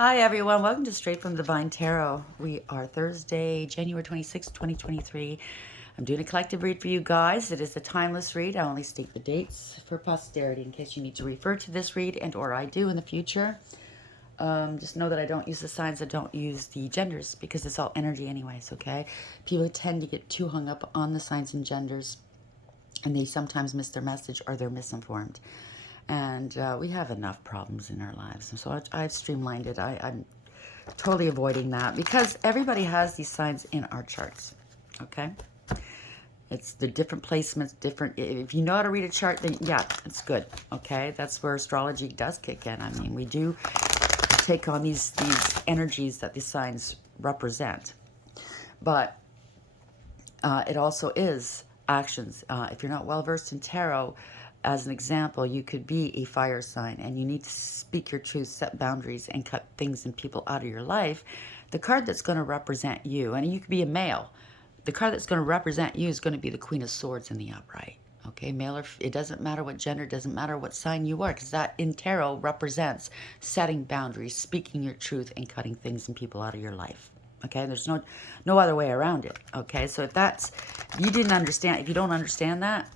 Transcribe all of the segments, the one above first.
Hi, everyone. Welcome to Straight from the Divine Tarot. We are Thursday, January 26, 2023. I'm doing a collective read for you guys. It is a timeless read. I only state the dates for posterity in case you need to refer to this read and or I do in the future. Just know that I don't use the signs. I don't use the genders because it's all energy anyways, okay? People tend to get too hung up on the signs and genders, and they sometimes miss their message or they're misinformed. And we have enough problems in our lives. And so I've streamlined it. I'm totally avoiding that because everybody has these signs in our charts, okay? It's the different placements, different. If you know how to read a chart, then yeah, it's good, okay? That's where astrology does kick in. I mean, we do take on these energies that these signs represent. But it also is actions. If you're not well versed in tarot, as an example, you could be a fire sign and you need to speak your truth, set boundaries, and cut things and people out of your life. The card that's going to represent you, and you could be a male, the card that's going to represent you is going to be the Queen of Swords in the upright. Okay, male or it doesn't matter what gender, doesn't matter what sign you are, because that in tarot represents setting boundaries, speaking your truth, and cutting things and people out of your life. Okay, there's no other way around it. Okay, so if you didn't understand, if you don't understand that,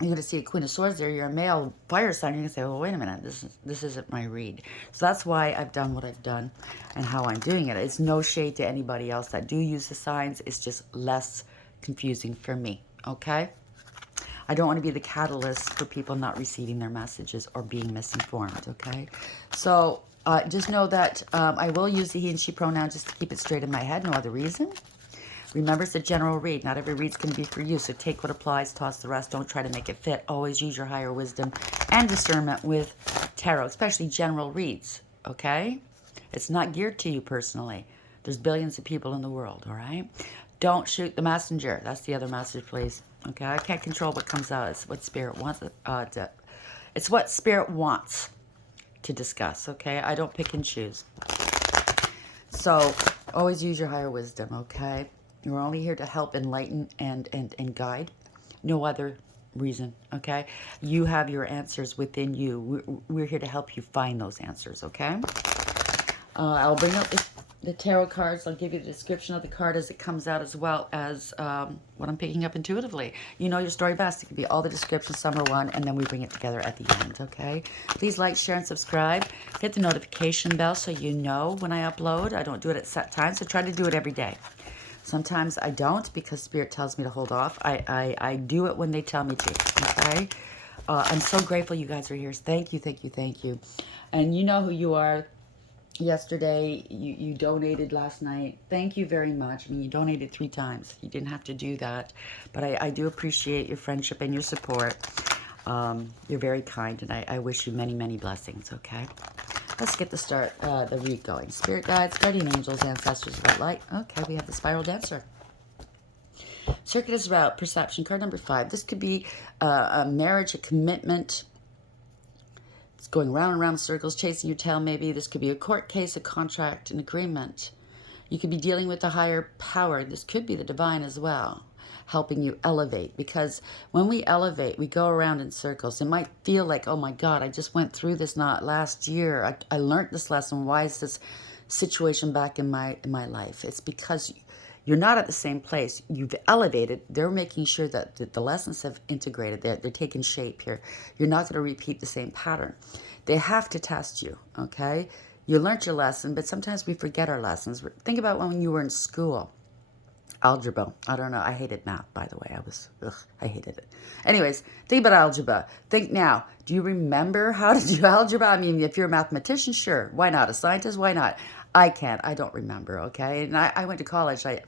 you're going to see a Queen of Swords there, you're a male fire sign, you're going to say, well, wait a minute, this isn't my read. So that's why I've done what I've done and how I'm doing it. It's no shade to anybody else that do use the signs. It's just less confusing for me, okay? I don't want to be the catalyst for people not receiving their messages or being misinformed, okay? So just know that I will use the he and she pronoun just to keep it straight in my head, no other reason. Remember, it's a general read. Not every read's going to be for you, so take what applies, toss the rest. Don't try to make it fit. Always use your higher wisdom and discernment with tarot, especially general reads, okay? It's not geared to you personally. There's billions of people in the world, all right? Don't shoot the messenger. That's the other message, please. Okay, I can't control what comes out. It's what Spirit wants. It's what Spirit wants to discuss, okay? I don't pick and choose. So always use your higher wisdom, okay? We're only here to help enlighten and guide. No other reason, okay? You have your answers within you. We're here to help you find those answers, okay? I'll bring up the tarot cards. I'll give you the description of the card as it comes out, as well as what I'm picking up intuitively. You know your story best. It could be all the descriptions, some are one, and then we bring it together at the end, okay? Please like, share, and subscribe. Hit the notification bell so you know when I upload. I don't do it at set times, so try to do it every day. Sometimes I don't because Spirit tells me to hold off. I do it when they tell me to, okay? I'm so grateful you guys are here. Thank you, thank you, thank you. And you know who you are. Yesterday, you donated last night. Thank you very much. I mean, you donated 3 times. You didn't have to do that. But I do appreciate your friendship and your support. You're very kind, and I wish you many, many blessings, okay? Let's get the read going. Spirit guides, guardian angels, ancestors of light. Okay, we have the Spiral Dancer. Circuitous route, perception, card number 5. This could be a marriage, a commitment. It's going round and round in circles, chasing your tail maybe. This could be a court case, a contract, an agreement. You could be dealing with a higher power. This could be the divine as well, helping you elevate. Because when we elevate, we go around in circles. It might feel like, oh my God, I just went through this not last year. I learned this lesson. Why is this situation back in my life? It's because you're not at the same place. You've elevated. They're making sure that the lessons have integrated. They're taking shape here. You're not going to repeat the same pattern. They have to test you, okay? You learned your lesson, but sometimes we forget our lessons. Think about when you were in school. Algebra. I don't know. I hated math, by the way. I hated it. Anyways, think about algebra. Think now. Do you remember how to do algebra? I mean, if you're a mathematician, sure. Why not? A scientist? Why not? I can't. I don't remember, okay? And I went to college. It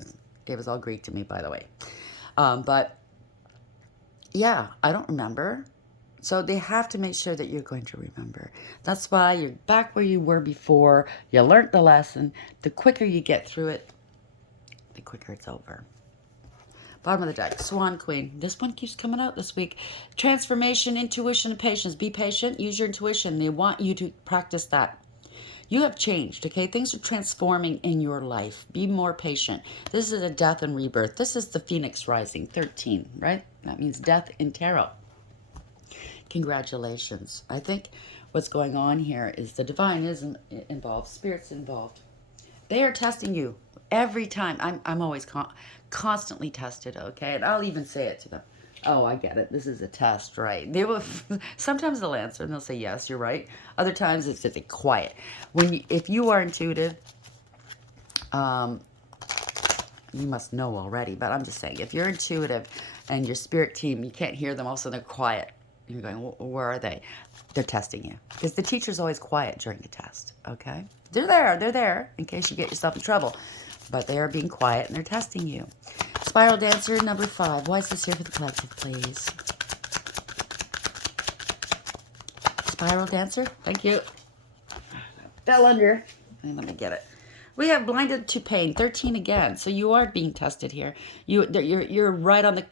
was all Greek to me, by the way. But, yeah, I don't remember. So they have to make sure that you're going to remember. That's why you're back where you were before. You learned the lesson. The quicker you get through it, the quicker it's over. Bottom of the deck, Swan Queen. This one keeps coming out this week. Transformation, intuition, and patience. Be patient. Use your intuition. They want you to practice that. You have changed, okay? Things are transforming in your life. Be more patient. This is a death and rebirth. This is the Phoenix Rising, 13, right? That means death in tarot. Congratulations. I think what's going on here is the divine is involved, spirit's involved. They are testing you every time. I'm always constantly tested, okay? And I'll even say it to them. Oh, I get it. This is a test, right? They will. Sometimes they'll answer and they'll say, "Yes, you're right." Other times it's just quiet. If you are intuitive, um, you must know already. But I'm just saying, if you're intuitive and your spirit team, you can't hear them. Also, they're quiet. You're going, where are they? They're testing you because the teacher's always quiet during the test. Okay, they're there. They're there in case you get yourself in trouble, but they are being quiet and they're testing you. Spiral Dancer number 5. Why is this here for the collective, please? Spiral Dancer. Thank you. Fell under. And let me get it. We have blinded to pain. 13 again. So you are being tested here. You're right on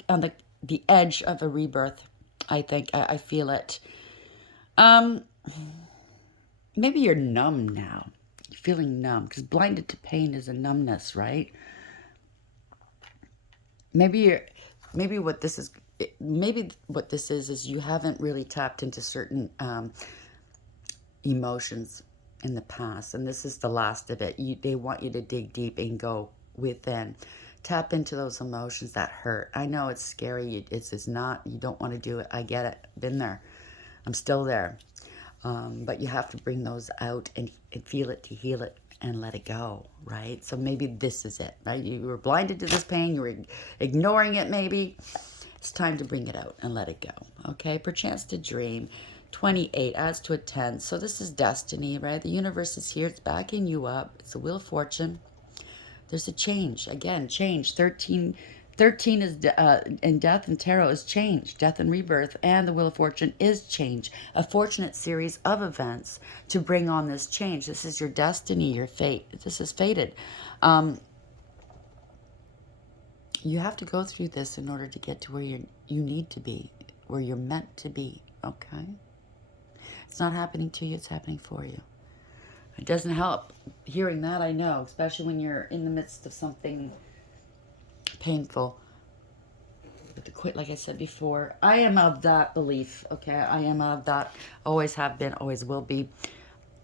the edge of a rebirth. I think I feel it. Maybe you're numb now. You're feeling numb because blinded to pain is a numbness, right? Maybe what this is. Maybe what this is you haven't really tapped into certain emotions in the past, and this is the last of it. They want you to dig deep and go within, tap into those emotions that hurt. I know it's scary. It's not. You don't want to do it. I get it. Been there. I'm still there. But you have to bring those out and feel it to heal it and let it go, right? So maybe this is it, right? You were blinded to this pain. You were ignoring it maybe. It's time to bring it out and let it go, okay? Perchance to dream. 28 adds to a 10. So this is destiny, right? The universe is here. It's backing you up. It's a wheel of fortune. There's a change. Again, change. 13 is in death and tarot is change. Death and rebirth, and the wheel of fortune is change. A fortunate series of events to bring on this change. This is your destiny, your fate. This is fated. You have to go through this in order to get to where you need to be, where you're meant to be, okay? It's not happening to you, it's happening for you. It doesn't help hearing that, I know, especially when you're in the midst of something painful. But to quit, like I said before, I am of that belief, okay? I am of that, always have been, always will be.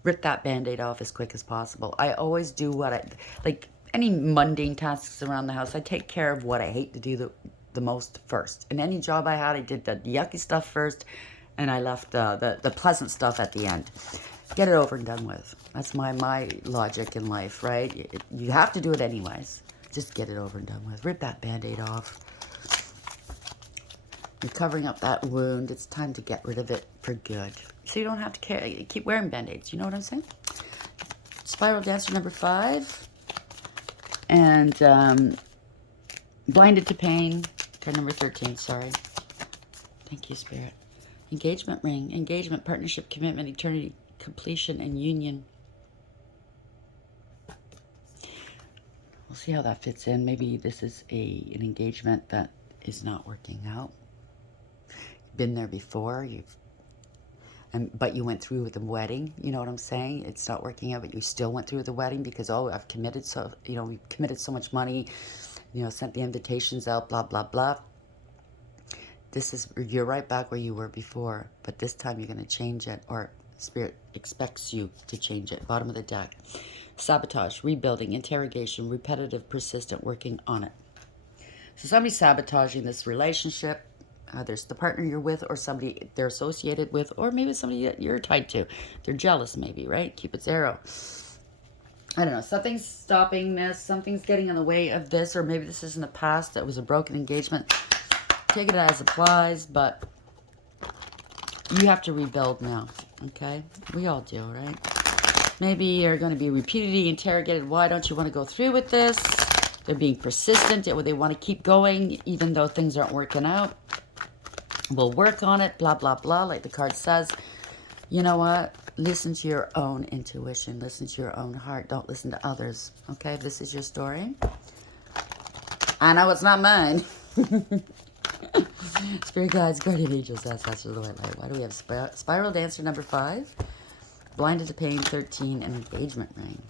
Rip that Band-Aid off as quick as possible. I always do what I, like any mundane tasks around the house, I take care of what I hate to do the most first. In any job I had, I did the yucky stuff first, and I left the pleasant stuff at the end. Get it over and done with. That's my logic in life, right? You have to do it anyways. Just get it over and done with. Rip that Band-Aid off. You're covering up that wound. It's time to get rid of it for good. So you don't have to keep wearing Band-Aids. You know what I'm saying? Spiral Dancer number 5. And Blinded to Pain. Card number 13, sorry. Thank you, Spirit. Engagement ring. Engagement, partnership, commitment, eternity, completion, and union. We'll see how that fits in. Maybe this is an engagement that is not working out. You've been there before. But you went through with the wedding. You know what I'm saying? It's not working out, but you still went through with the wedding because, oh, I've committed we've committed so much money, sent the invitations out, blah, blah, blah. You're right back where you were before, but this time you're going to change it, or Spirit expects you to change it. Bottom of the deck. Sabotage, rebuilding, interrogation, repetitive, persistent, working on it. So somebody's sabotaging this relationship. There's the partner you're with, or somebody they're associated with, or maybe somebody that you're tied to. They're jealous maybe, right? Cupid's arrow. I don't know. Something's stopping this. Something's getting in the way of this, or maybe this is in the past. That was a broken engagement. Take it as applies, but you have to rebuild now, okay? We all do, right? Maybe you're going to be repeatedly interrogated. Why don't you want to go through with this? They're being persistent. They want to keep going even though things aren't working out. We'll work on it, blah, blah, blah, like the card says. You know what? Listen to your own intuition. Listen to your own heart. Don't listen to others, okay? If this is your story. I know it's not mine. Spirit guides, guardian angels, ancestors of the white light. Why do we have Spiral Dancer number 5? Blinded to Pain 13, and Engagement ring.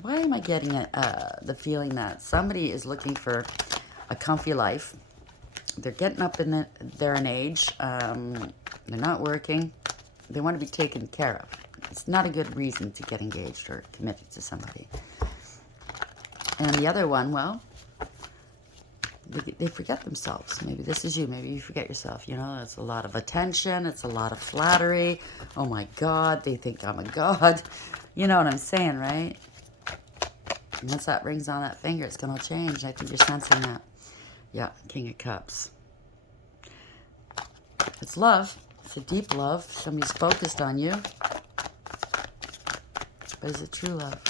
Why am I getting the feeling that somebody is looking for a comfy life? They're getting up in there in age. They're not working. They want to be taken care of. It's not a good reason to get engaged or committed to somebody. And the other one, well, they forget themselves. Maybe this is you. Maybe you forget yourself. You know, it's a lot of attention. It's a lot of flattery. Oh my God, they think I'm a god. You know what I'm saying, right? And once that ring's on that finger, it's going to change. I think you're sensing that. Yeah, King of Cups. It's love. It's a deep love. Somebody's focused on you. But is it true love?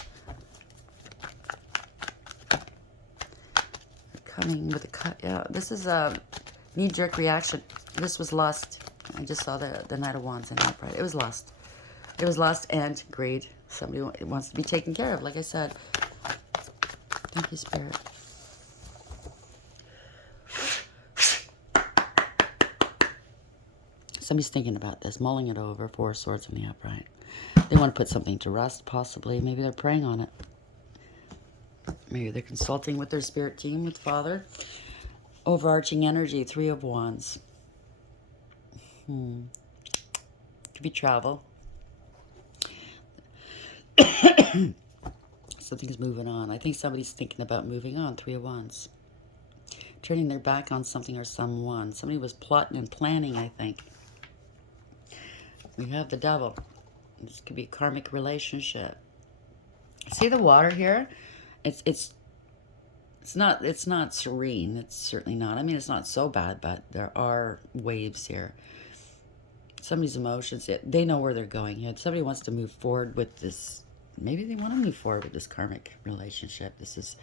Coming with a cut. Yeah, this is a knee-jerk reaction. This was lust. I just saw the Knight of Wands in the upright. It was lust. It was lust and greed. Somebody wants to be taken care of, like I said. Thank you, Spirit. Somebody's thinking about this, mulling it over. 4 swords in the upright. They want to put something to rest, possibly. Maybe they're praying on it. Maybe they're consulting with their spirit team, with Father. Overarching energy, 3 of Wands. Could be travel. Something's moving on. I think somebody's thinking about moving on, 3 of Wands. Turning their back on something or someone. Somebody was plotting and planning, I think. We have the Devil. This could be a karmic relationship. See the water here? It's not serene. It's certainly not. I mean, it's not so bad, but there are waves here. Somebody's emotions, they know where they're going here. Somebody wants to move forward with this. Maybe they want to move forward with this karmic relationship. This is,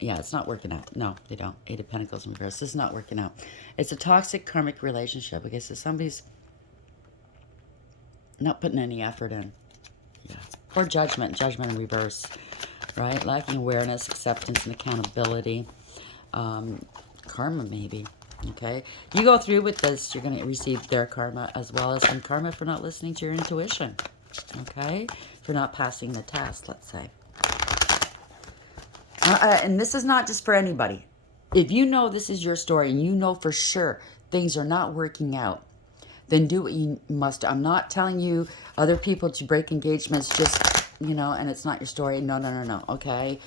yeah, it's not working out. No, they don't. 8 of Pentacles in reverse. This is not working out. It's a toxic karmic relationship. Okay, so somebody's not putting any effort in. Yeah. Or judgment in reverse, right? Lacking awareness, acceptance, and accountability. Karma, maybe. Okay? You go through with this, you're going to receive their karma as well as some karma for not listening to your intuition. Okay? For not passing the test, let's say. And this is not just for anybody. If you know this is your story and you know for sure things are not working out, then do what you must. I'm not telling you other people to break engagements just, you know, and it's not your story. No. Okay?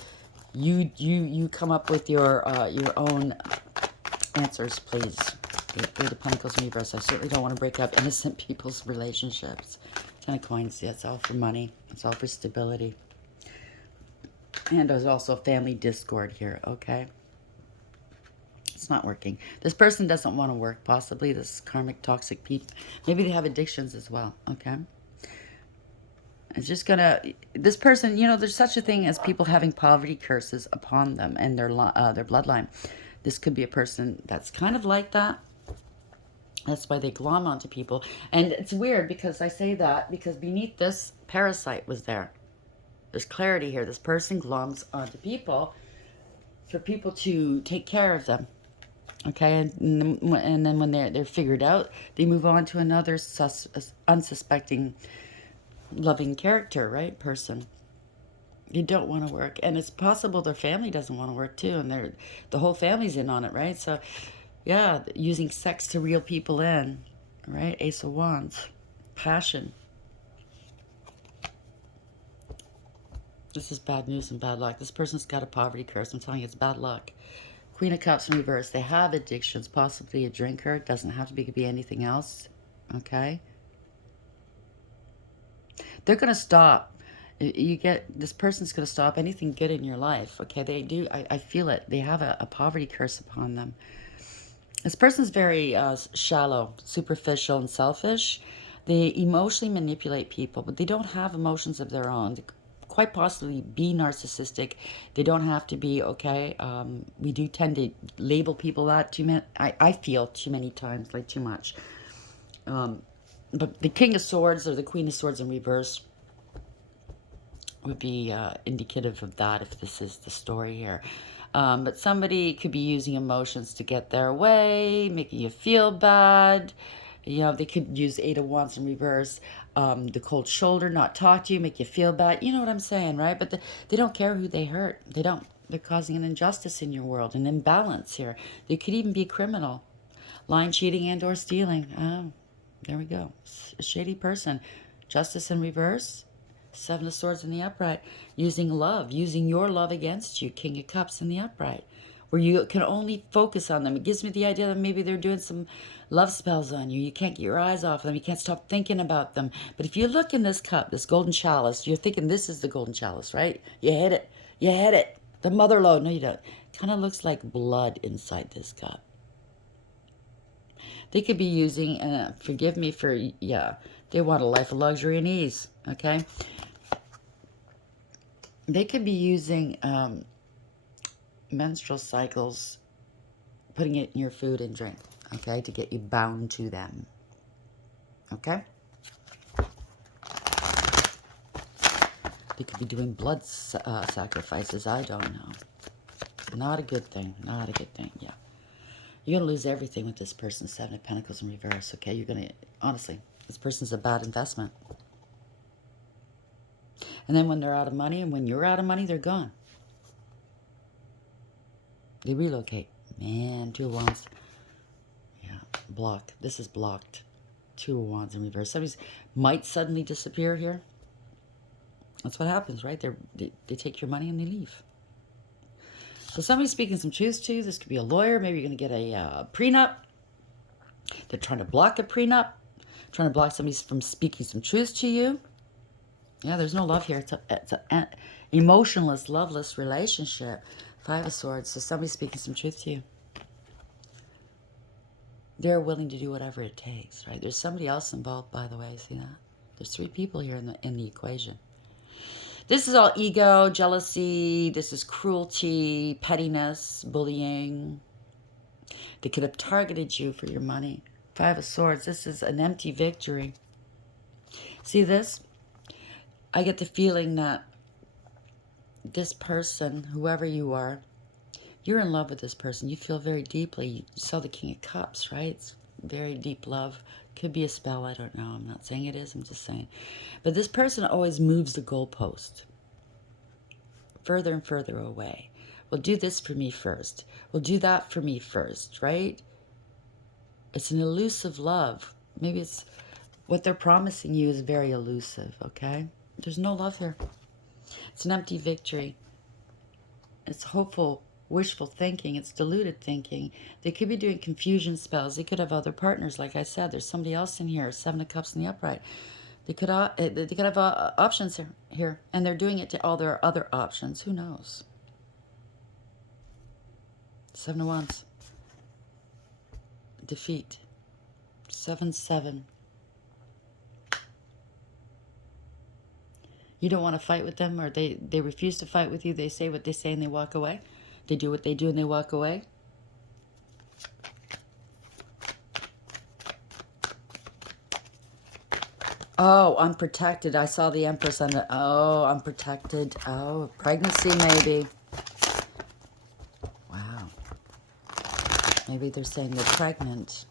You come up with your own answers, please. 8 of Pentacles in reverse. I certainly don't want to break up innocent people's relationships. 10 of Coins. Yeah, it's all for money. It's all for stability. And there's also family discord here, okay? It's not working. This person doesn't want to work, possibly. This karmic toxic people. Maybe they have addictions as well, okay? It's just gonna... This person, you know, there's such a thing as people having poverty curses upon them and their bloodline. This could be a person that's kind of like that. That's why they glom onto people. And it's weird because I say that because beneath this, parasite was there. There's clarity here. This person gloms onto people for people to take care of them. Okay, and then when they're figured out, they move on to another unsuspecting, loving character, right? Person. They don't want to work, and it's possible their family doesn't want to work too, and the whole family's in on it, right? So, yeah, using sex to reel people in, right? Ace of Wands, passion. This is bad news and bad luck. This person's got a poverty curse. I'm telling you, it's bad luck. Queen of Cups in reverse. They have addictions, possibly a drinker. It doesn't have to be, it could be anything else. Okay? They're going to stop. This person's going to stop anything good in your life. Okay? They do. I feel it. They have a poverty curse upon them. This person's very shallow, superficial, and selfish. They emotionally manipulate people, but they don't have emotions of their own. They quite possibly be narcissistic. They don't have to be, okay? We do tend to label people that too many. I feel too many times, like too much. But the King of Swords or the Queen of Swords in reverse would be indicative of that if this is the story here. But somebody could be using emotions to get their way, making you feel bad. You know, they could use 8 of Wands in reverse. The cold shoulder, not talk to you, make you feel bad. You know what I'm saying, right? But they don't care who they hurt. They don't. They're causing an injustice in your world, an imbalance here. They could even be criminal. Lying, cheating, and or stealing. Oh. There we go. A shady person. Justice in reverse. Seven of Swords in the upright. Using love. Using your love against you. King of Cups in the upright. Where you can only focus on them. It gives me the idea that maybe they're doing some love spells on you. You can't get your eyes off them. You can't stop thinking about them. But if you look in this cup, this golden chalice, you're thinking this is the golden chalice, right? You hit it. You hit it. The mother lode. No, you don't. Kind of looks like blood inside this cup. They could be using, forgive me for, yeah, they want a life of luxury and ease, okay? They could be using menstrual cycles, putting it in your food and drink, okay, to get you bound to them, okay? They could be doing blood sacrifices, I don't know. Not a good thing, not a good thing, yeah. You're going to lose everything with this person, Seven of Pentacles in reverse, okay? You're going to, honestly, this person's a bad investment. And then when they're out of money and when you're out of money, they're gone. They relocate. Man, Two of Wands. Yeah, block. This is blocked. Two of Wands in reverse. Somebody might suddenly disappear here. That's what happens, right? They take your money and they leave. So somebody's speaking some truth to you. This could be a lawyer. Maybe you're going to get a prenup. They're trying to block a prenup. Trying to block somebody from speaking some truth to you. Yeah, there's no love here. It's an emotionless, loveless relationship. Five of Swords. So somebody's speaking some truth to you. They're willing to do whatever it takes, right? There's somebody else involved, by the way. See that? There's three people here in the equation. This is all ego, jealousy. This is cruelty, pettiness, bullying. They could have targeted you for your money. Five of Swords. This is an empty victory. See this? I get the feeling that this person, whoever you are, you're in love with this person. You feel very deeply. You saw the King of Cups, right? It's very deep love. Could be a spell. I don't know. I'm not saying it is. I'm just saying. But this person always moves the goalpost further and further away. Well, do this for me first. Well, do that for me first, right? It's an elusive love. Maybe it's what they're promising you is very elusive, okay? There's no love here. It's an empty victory. It's hopeful, wishful thinking. It's deluded thinking. They could be doing confusion spells. They could have other partners. Like I said, there's somebody else in here. Seven of Cups in the upright. They could have options here, and they're doing it to all their other options. Who knows? Seven of Wands. Defeat. 7-7. You don't want to fight with them, or they refuse to fight with you. They say what they say and they walk away. They do what they do and they walk away. Oh, unprotected. I saw the Empress on the... Oh, unprotected. Oh, pregnancy maybe. Wow. Maybe they're saying they're pregnant.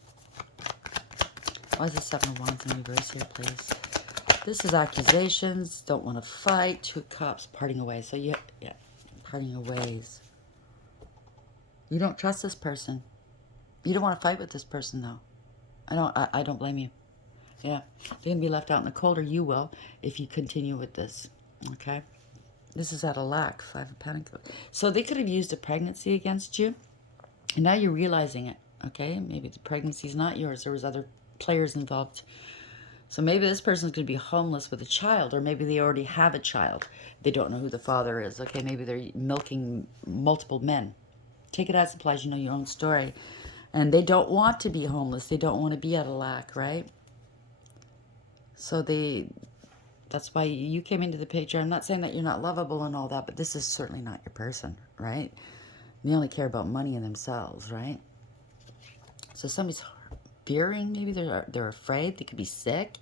Why is the Seven of Wands in reverse here, please? This is accusations. Don't want to fight. Two Cups. Parting away. So yeah, parting ways. You don't trust this person. You don't want to fight with this person, though. I don't blame you. Yeah, you're going to be left out in the cold, or you will, if you continue with this, okay? This is out of lack, Five of Pentacles. So they could have used a pregnancy against you, and now you're realizing it, okay? Maybe the pregnancy's not yours. There was other players involved. So maybe this person's going to be homeless with a child, or maybe they already have a child. They don't know who the father is, okay? Maybe they're milking multiple men. Take it as it applies. You know your own story. And they don't want to be homeless. They don't want to be out of lack, right? So that's why you came into the picture. I'm not saying that you're not lovable and all that, but this is certainly not your person, right? They only care about money and themselves, right? So somebody's fearing, maybe they're afraid. They could be sick,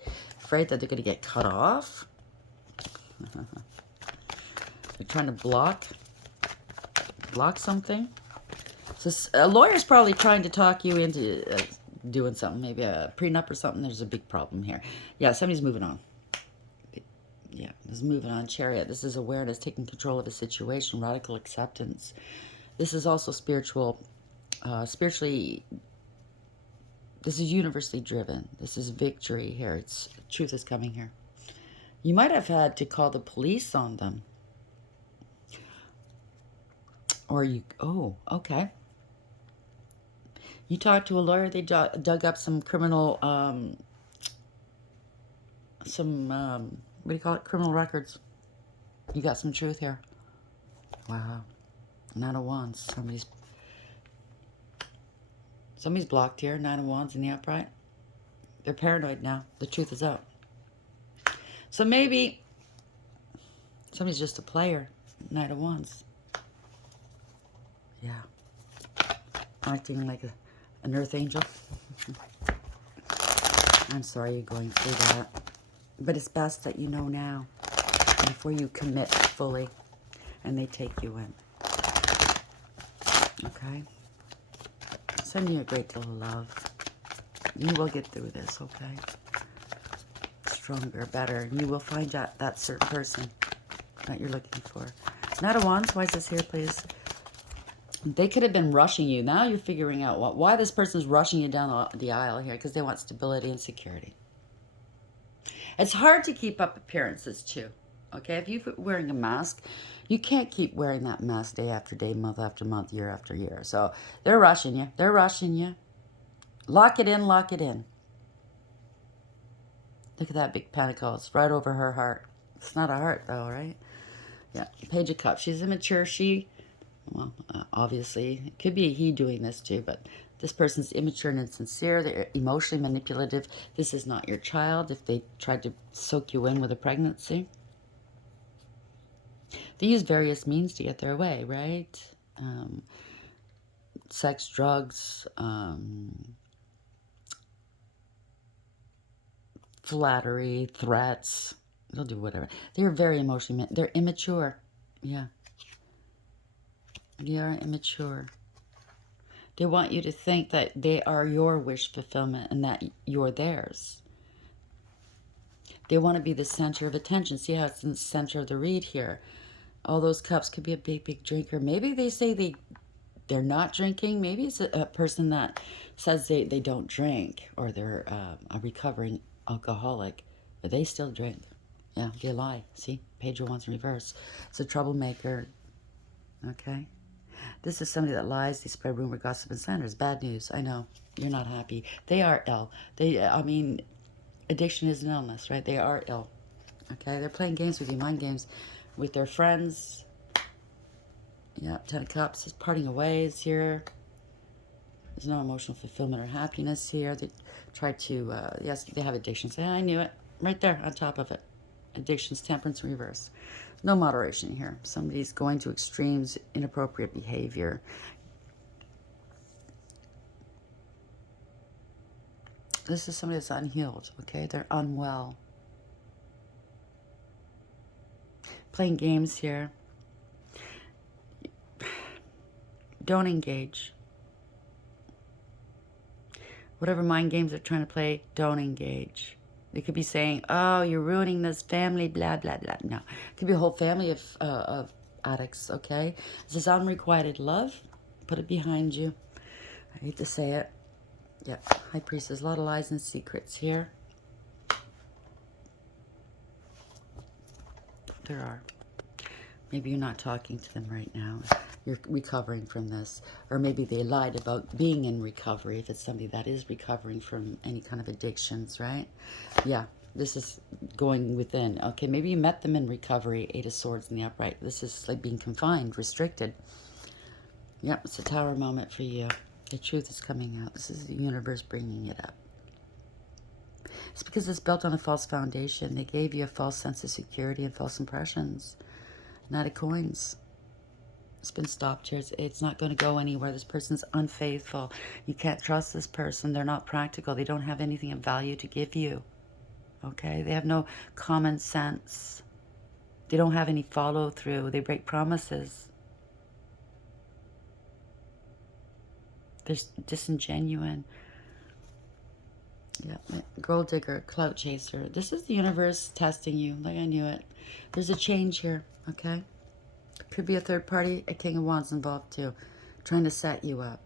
afraid that they're going to get cut off. They're trying to block something. So a lawyer's probably trying to talk you into doing something, maybe a prenup or something. There's a big problem here. Yeah, somebody's moving on. Yeah, this is moving on. Chariot. This is awareness, taking control of a situation, radical acceptance. This is also spiritually This is universally driven. This is victory here. Truth is coming here. You might have had to call the police on them. Or you, oh, okay. You talked to a lawyer, they dug up some criminal, what do you call it? Criminal records. You got some truth here. Wow. Nine of Wands. Somebody's blocked here. Nine of Wands in the upright. They're paranoid now. The truth is out. So maybe somebody's just a player. Knight of Wands. Yeah. Acting like an earth angel. I'm sorry you're going through that. But it's best that you know now before you commit fully and they take you in. Okay? Sending you a great deal of love. You will get through this, okay? Stronger, better. And you will find that certain person that you're looking for. Knight of Wands, why is this here, please? They could have been rushing you. Now you're figuring out why this person's rushing you down the aisle here, because they want stability and security. It's hard to keep up appearances, too. Okay? If you're wearing a mask, you can't keep wearing that mask day after day, month after month, year after year. So they're rushing you. They're rushing you. Lock it in, lock it in. Look at that big pentacle. It's right over her heart. It's not a heart, though, right? Yeah. Page of Cups. She's immature. Well, obviously, it could be he doing this too, but this person's immature and insincere. They're emotionally manipulative. This is not your child if they tried to soak you in with a pregnancy. They use various means to get their way, right? Sex, drugs, flattery, threats. They'll do whatever. They're very emotionally, they're immature. Yeah. They are immature. They want you to think that they are your wish fulfillment and that you're theirs. They want to be the center of attention. See how it's in the center of the read here? All those cups could be a big, big drinker. Maybe they say they're not drinking. Maybe it's a person that says they don't drink, or they're a recovering alcoholic, but they still drink. Yeah, they lie. See? Page of Wands in reverse. It's a troublemaker. Okay? This is somebody that lies. They spread rumor, gossip, and slander. It's bad news. I know. You're not happy. They are ill. Addiction is an illness, right? They are ill. Okay? They're playing games with you, mind games, with their friends. Yeah, Ten of Cups is parting of ways here. There's no emotional fulfillment or happiness here. They try to, yes, they have addictions. Yeah, I knew it. Right there, on top of it. Addictions, temperance in reverse. No moderation here. Somebody's going to extremes, inappropriate behavior. This is somebody that's unhealed, okay? They're unwell. Playing games here. Don't engage. Whatever mind games they're trying to play, don't engage. They could be saying, oh, you're ruining this family, blah, blah, blah. No. It could be a whole family of addicts, okay? This is unrequited love. Put it behind you. I hate to say it. Yep. High Priestess. A lot of lies and secrets here. There are. Maybe you're not talking to them right now. You're recovering from this. Or maybe they lied about being in recovery, if it's somebody that is recovering from any kind of addictions, right? Yeah, this is going within. Okay, maybe you met them in recovery. Eight of Swords in the upright. This is like being confined, restricted. Yep, it's a Tower moment for you. The truth is coming out. This is the universe bringing it up. It's because it's built on a false foundation. They gave you a false sense of security and false impressions. Knight of Coins. It's been stopped here. It's not going to go anywhere. This person's unfaithful. You can't trust this person. They're not practical. They don't have anything of value to give you. Okay? They have no common sense. They don't have any follow through. They break promises. They're disingenuine. Yeah, gold digger, clout chaser. This is the universe testing you. Like I knew it. There's a change here, okay? Could be a third party, a King of Wands involved too, trying to set you up.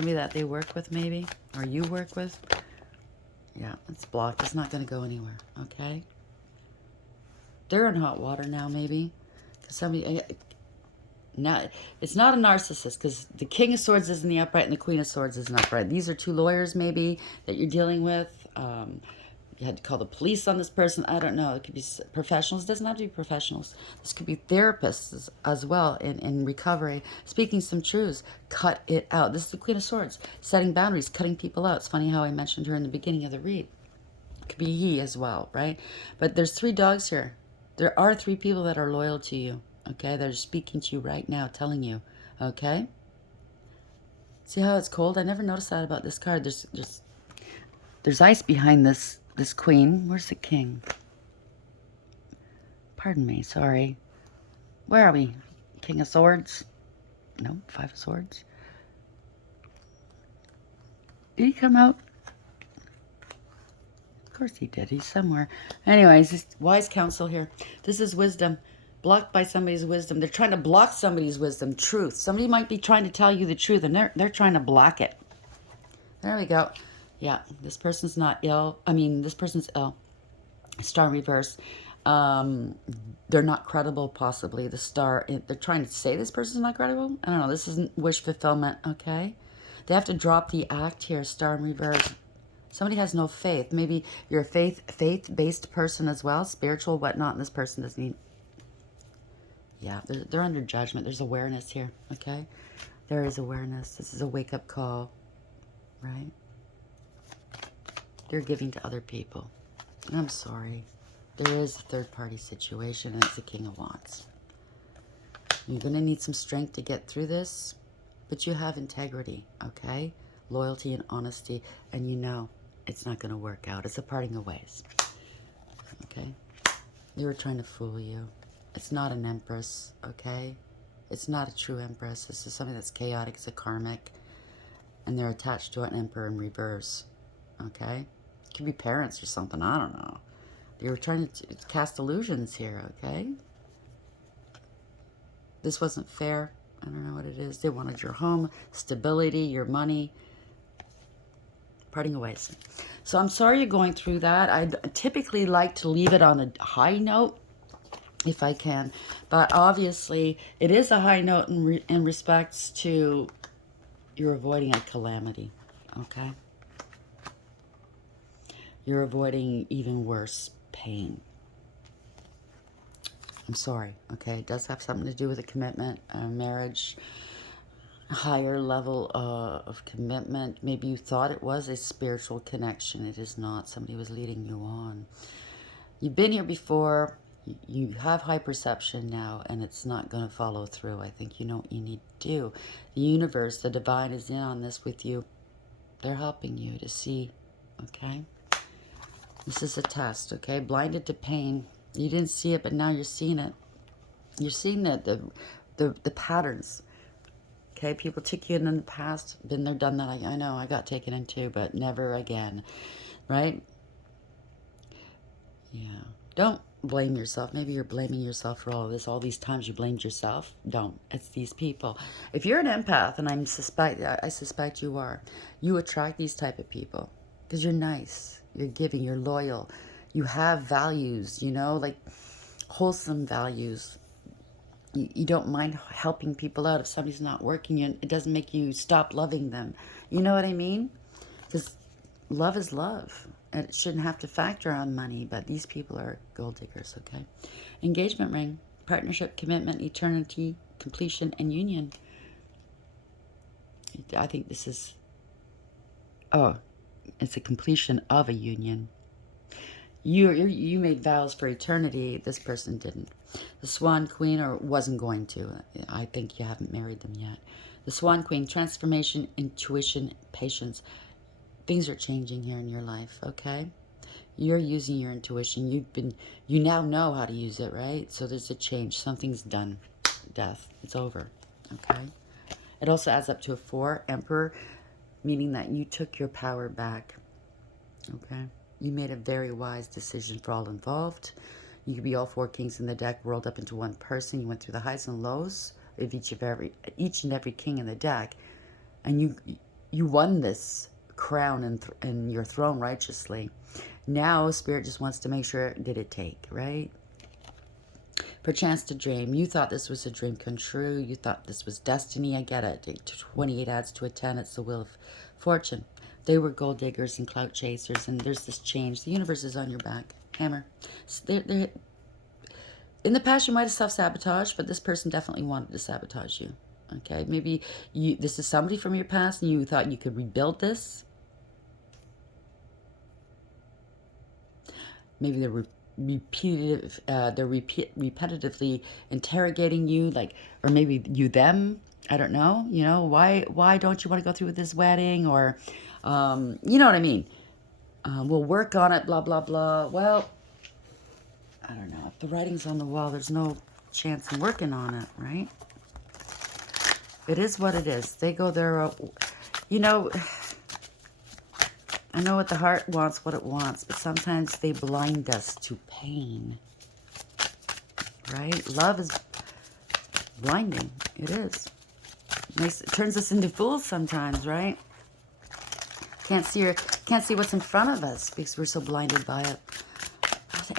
Somebody that they work with, maybe, or you work with. Yeah, it's blocked. It's not going to go anywhere, okay? They're in hot water now, maybe. Because somebody... Not, it's not a narcissist, because the King of Swords is in the upright and the Queen of Swords is in the upright. These are two lawyers, maybe, that you're dealing with. You had to call the police on this person. I don't know. It could be professionals. It doesn't have to be professionals. This could be therapists as well in recovery. Speaking some truths. Cut it out. This is the Queen of Swords. Setting boundaries. Cutting people out. It's funny how I mentioned her in the beginning of the read. It could be he as well, right? But there's 3 dogs here. There are 3 people that are loyal to you. Okay? They're speaking to you right now, telling you. Okay? See how it's cold? I never noticed that about this card. There's ice behind this queen. Where's the king? Pardon me, sorry. Where are we? King of Swords? No, 5 of Swords. Did he come out? Of course he did. He's somewhere. Anyways, this wise counsel here. This is wisdom. Blocked by somebody's wisdom. They're trying to block somebody's wisdom. Truth. Somebody might be trying to tell you the truth, and they're trying to block it. There we go. Yeah, this person's not ill. I mean, this person's ill. Star in reverse. They're not credible, possibly. The star, they're trying to say this person's not credible. I don't know. This isn't wish fulfillment, okay? They have to drop the act here, star in reverse. Somebody has no faith. Maybe you're a faith-based person as well, spiritual, whatnot, and this person doesn't need... Yeah, they're under judgment. There's awareness here, okay? There is awareness. This is a wake-up call, right? They're giving to other people. And I'm sorry. There is a third-party situation, and it's the King of Wands. You're going to need some strength to get through this, but you have integrity, okay? Loyalty and honesty, and you know it's not going to work out. It's a parting of ways, okay? They were trying to fool you. It's not an empress, okay? It's not a true empress. This is something that's chaotic. It's a karmic, and they're attached to an emperor in reverse, okay? It could be parents or something. I don't know. They were trying to cast illusions here, okay? This wasn't fair. I don't know what it is. They wanted your home, stability, your money. Parting of ways. So I'm sorry you're going through that. I typically like to leave it on a high note if I can. But obviously, it is a high note in respects to you're avoiding a calamity, okay? You're avoiding even worse pain. I'm sorry, okay? It does have something to do with a commitment, a marriage, a higher level of commitment. Maybe you thought it was a spiritual connection. It is not. Somebody was leading you on. You've been here before. You have high perception now, and it's not going to follow through. I think you know what you need to do. The universe, the divine is in on this with you. They're helping you to see, okay? This is a test, okay? Blinded to pain. You didn't see it, but now you're seeing it. You're seeing the patterns. Okay, people took you in the past. Been there, done that. I know, I got taken in too, but never again. Right? Yeah. Don't blame yourself. Maybe you're blaming yourself for all of this. All these times you blamed yourself. Don't. It's these people. If you're an empath, and I suspect you are, you attract these type of people. Because you're nice. You're giving. You're loyal. You have values, you know, like wholesome values. You don't mind helping people out if somebody's not working. It doesn't make you stop loving them. You know what I mean? Because love is love. And it shouldn't have to factor on money, but these people are gold diggers, okay? Engagement ring, partnership, commitment, eternity, completion, and union. I think this is, it's a completion of a union. You made vows for eternity. This person didn't. The Swan Queen, or wasn't going to. I think you haven't married them yet. The Swan Queen, transformation, intuition, patience. Things are changing here in your life, okay? You're using your intuition. You now know how to use it, right? So there's a change. Something's done. Death. It's over, okay? It also adds up to a 4, Emperor, meaning that you took your power back, okay? You made a very wise decision for all involved. You could be all 4 kings in the deck rolled up into one person. You went through the highs and lows of each and every king in the deck, and you won this crown and your throne righteously. Now, Spirit just wants to make sure, did it take, right? Perchance to dream. You thought this was a dream come true. You thought this was destiny. I get it. 28 adds to a 10. It's the wheel of fortune. They were gold diggers and clout chasers, and there's this change. The universe is on your back. Hammer. So in the past, you might have self-sabotaged, but this person definitely wanted to sabotage you. Okay? Maybe this is somebody from your past, and you thought you could rebuild this. Maybe they're repetitively interrogating you, like, or maybe you them. I don't know. You know, why don't you want to go through with this wedding? Or, you know what I mean? We'll work on it. Blah blah blah. Well, I don't know. If the writing's on the wall, there's no chance in working on it, right? It is what it is. They go there. You know. I know what the heart wants, what it wants, but sometimes they blind us to pain, right? Love is blinding. It is. It turns us into fools sometimes, right? Can't see what's in front of us because we're so blinded by it.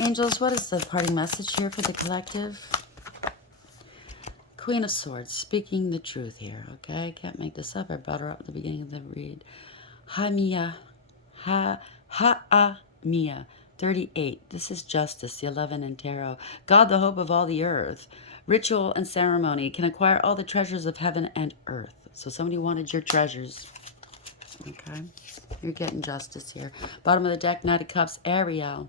Angels, what is the parting message here for the collective? Queen of Swords, speaking the truth here, okay? I can't make this up. I brought her up at the beginning of the read. Mia. Mia, 38. This is justice, the 11 in tarot. God, the hope of all the earth. Ritual and ceremony can acquire all the treasures of heaven and earth. So somebody wanted your treasures. Okay. You're getting justice here. Bottom of the deck, Knight of Cups, Ariel.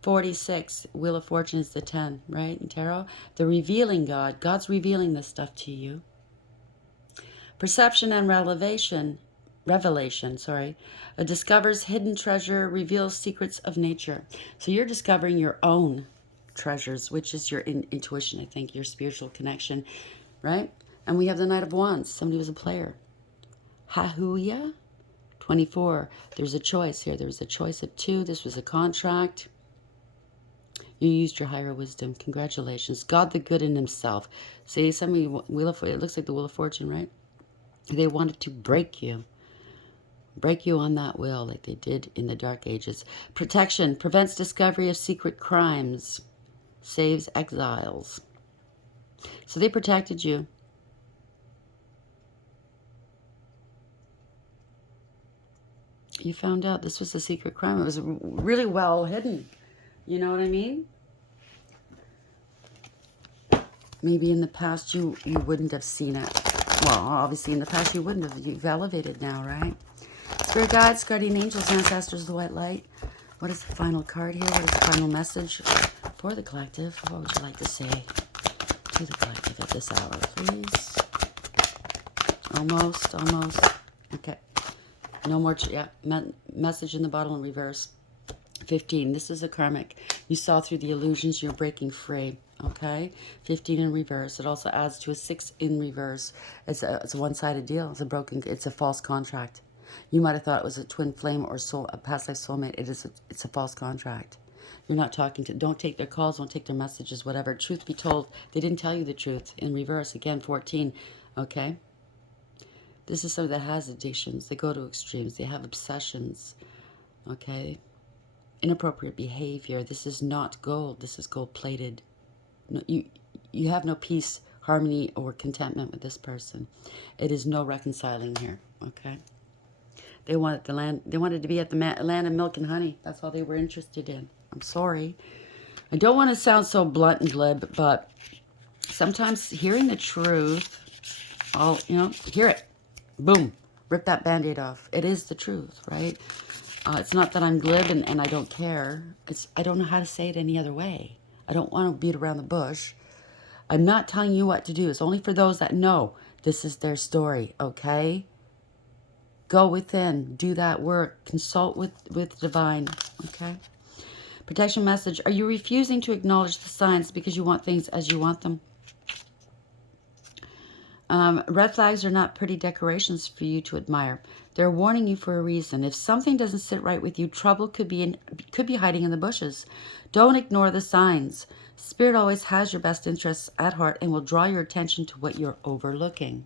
46. Wheel of Fortune is the 10, right? In tarot. The revealing God. God's revealing this stuff to you. Perception and revelation, discovers hidden treasure, reveals secrets of nature. So you're discovering your own treasures, which is your intuition, I think, your spiritual connection, right? And we have the Knight of Wands. Somebody was a player. Hahuya, 24. There's a choice here. There was a choice of 2. This was a contract. You used your higher wisdom. Congratulations. God the good in himself. See, somebody, it looks like the Wheel of Fortune, right? They wanted to break you on that wheel like they did in the Dark Ages. Protection prevents discovery of secret crimes, saves exiles. So they protected you. You found out this was a secret crime. It was really well hidden. You know what I mean? Maybe in the past you wouldn't have seen it. Well, obviously in the past you wouldn't have. You've elevated now, right? Spirit guides, guardian angels, ancestors, the white light. What is the final card here? What is the final message for the collective? What would you like to say to the collective at this hour, please? Almost. Okay. No more. Message in the bottle in reverse. 15. This is a karmic. You saw through the illusions. You're breaking free. Okay, 15 in reverse. It also adds to a 6 in reverse. It's a one-sided deal. It's a false contract. You might have thought it was a twin flame or a past life soulmate. It's a false contract. You're not talking to. Don't take their calls. Don't take their messages. Whatever. Truth be told, they didn't tell you the truth. In reverse, again, 14. Okay. This is somebody that has addictions. They go to extremes. They have obsessions. Okay. Inappropriate behavior. This is not gold. This is gold-plated. No, you have no peace, harmony, or contentment with this person. It is no reconciling here, okay? They wanted the land. They wanted to be at the land of milk and honey. That's all they were interested in. I'm sorry. I don't want to sound so blunt and glib, but sometimes hearing the truth, hear it. Boom. Rip that Band-Aid off. It is the truth, right? It's not that I'm glib and I don't care. I don't know how to say it any other way. I don't want to beat around the bush. I'm not telling you what to do. It's only for those that know this is their story, okay? Go within. Do that work. Consult with divine, okay? Protection message. Are you refusing to acknowledge the signs because you want things as you want them? Red flags are not pretty decorations for you to admire. They're warning you for a reason. If something doesn't sit right with you, trouble could be hiding in the bushes. Don't ignore the signs. Spirit always has your best interests at heart and will draw your attention to what you're overlooking.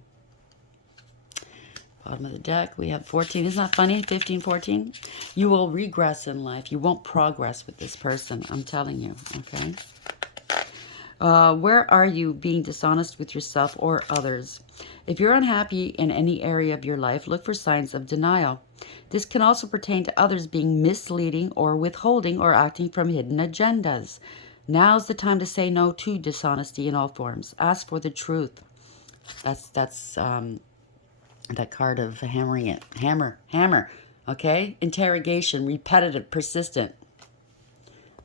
Bottom of the deck, we have 14. Isn't that funny? 15, 14. You will regress in life. You won't progress with this person. I'm telling you, okay? Where are you being dishonest with yourself or others? If you're unhappy in any area of your life, look for signs of denial. This can also pertain to others being misleading or withholding or acting from hidden agendas. Now's the time to say no to dishonesty in all forms. Ask for the truth. That's that card of hammering it. Hammer. Okay? Interrogation, repetitive, persistent.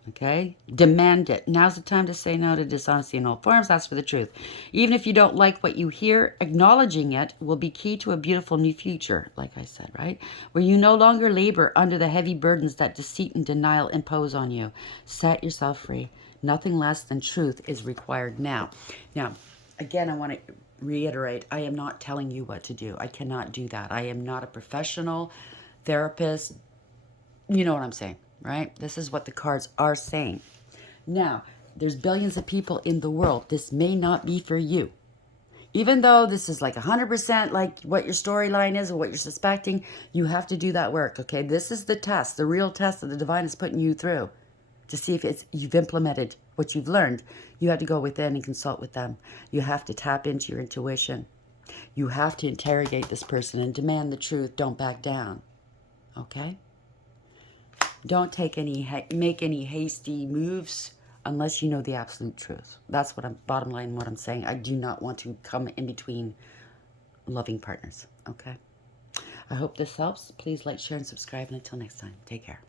Okay? Demand it. Now's the time to say no to dishonesty in all forms. Ask for the truth. Even if you don't like what you hear, acknowledging it will be key to a beautiful new future, like I said, right? Where you no longer labor under the heavy burdens that deceit and denial impose on you. Set yourself free. Nothing less than truth is required now. Now, again, I want to reiterate, I am not telling you what to do. I cannot do that. I am not a professional therapist. You know what I'm saying, right? This is what the cards are saying. Now, there's billions of people in the world. This may not be for you. Even though this is like 100% like what your storyline is or what you're suspecting, you have to do that work, okay? This is the test, the real test that the divine is putting you through to see if you've implemented what you've learned. You have to go within and consult with them. You have to tap into your intuition. You have to interrogate this person and demand the truth. Don't back down, okay? Don't make any hasty moves unless you know the absolute truth. That's what bottom line, what I'm saying. I do not want to come in between loving partners, okay? I hope this helps. Please like, share, and subscribe. And until next time, take care.